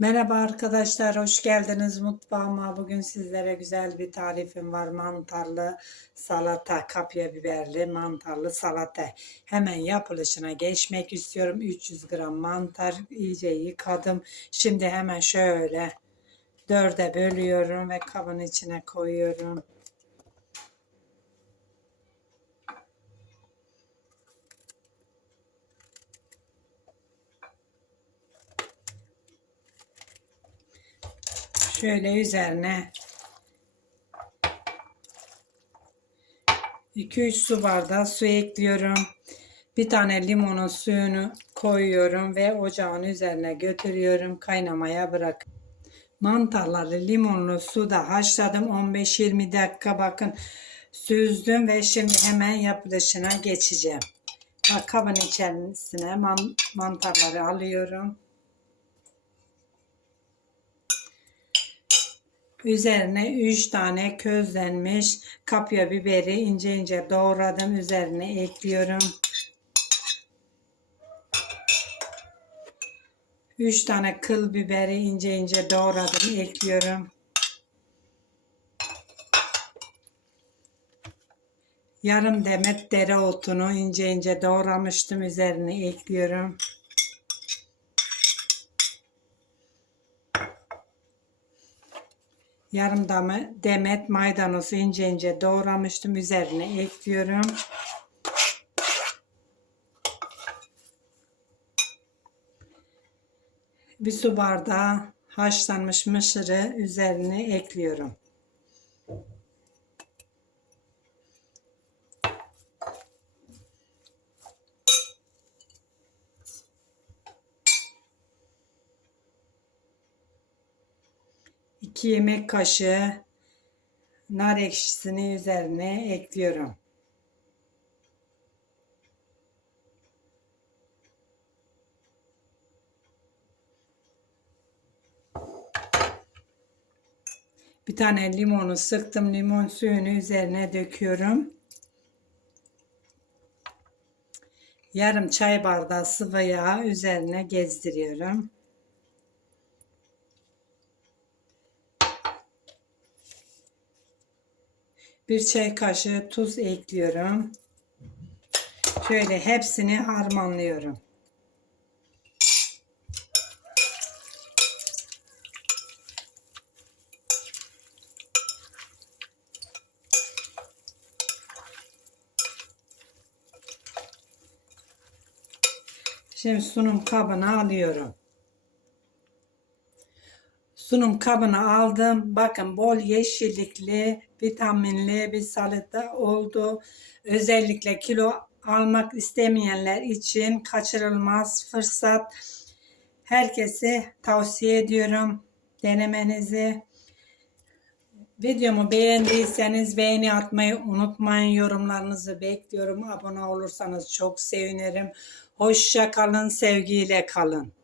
Merhaba arkadaşlar, hoş geldiniz mutfağıma. Bugün sizlere güzel bir tarifim var. Mantarlı salata, kapya biberli mantarlı salata. Hemen yapılışına geçmek istiyorum. 300 gram mantar iyice yıkadım. Şimdi hemen şöyle dörde bölüyorum ve kabın içine koyuyorum. Şöyle üzerine 2-3 su bardağı su ekliyorum. Bir tane limonun suyunu koyuyorum ve ocağın üzerine götürüyorum. Kaynamaya bırak. Mantarları limonlu suda haşladım. 15-20 dakika bakın süzdüm ve şimdi hemen yapılışına geçeceğim. Kabın içerisine man mantarları alıyorum. Üzerine 3 tane közlenmiş kapya biberi ince ince doğradım. Üzerine ekliyorum. 3 tane kıl biberi ince ince doğradım. Ekliyorum. Yarım demet dereotunu ince ince doğramıştım. Üzerine ekliyorum. Yarım dame, demet maydanozu ince ince doğramıştım. Üzerine ekliyorum. Bir su bardağı haşlanmış mısırı üzerine ekliyorum. İki yemek kaşığı nar ekşisini üzerine ekliyorum. Bir tane limonu sıktım. Limon suyunu üzerine döküyorum. Yarım çay bardağı sıvı yağ üzerine gezdiriyorum. Bir çay kaşığı tuz ekliyorum. Şöyle hepsini harmanlıyorum. Şimdi sunum kabına alıyorum. Sunum kabını aldım. Bakın bol yeşillikli, vitaminli bir salata oldu. Özellikle kilo almak istemeyenler için kaçırılmaz fırsat. Herkese tavsiye ediyorum denemenizi. Videomu beğendiyseniz beğeni atmayı unutmayın. Yorumlarınızı bekliyorum. Abone olursanız çok sevinirim. Hoşça kalın, sevgiyle kalın.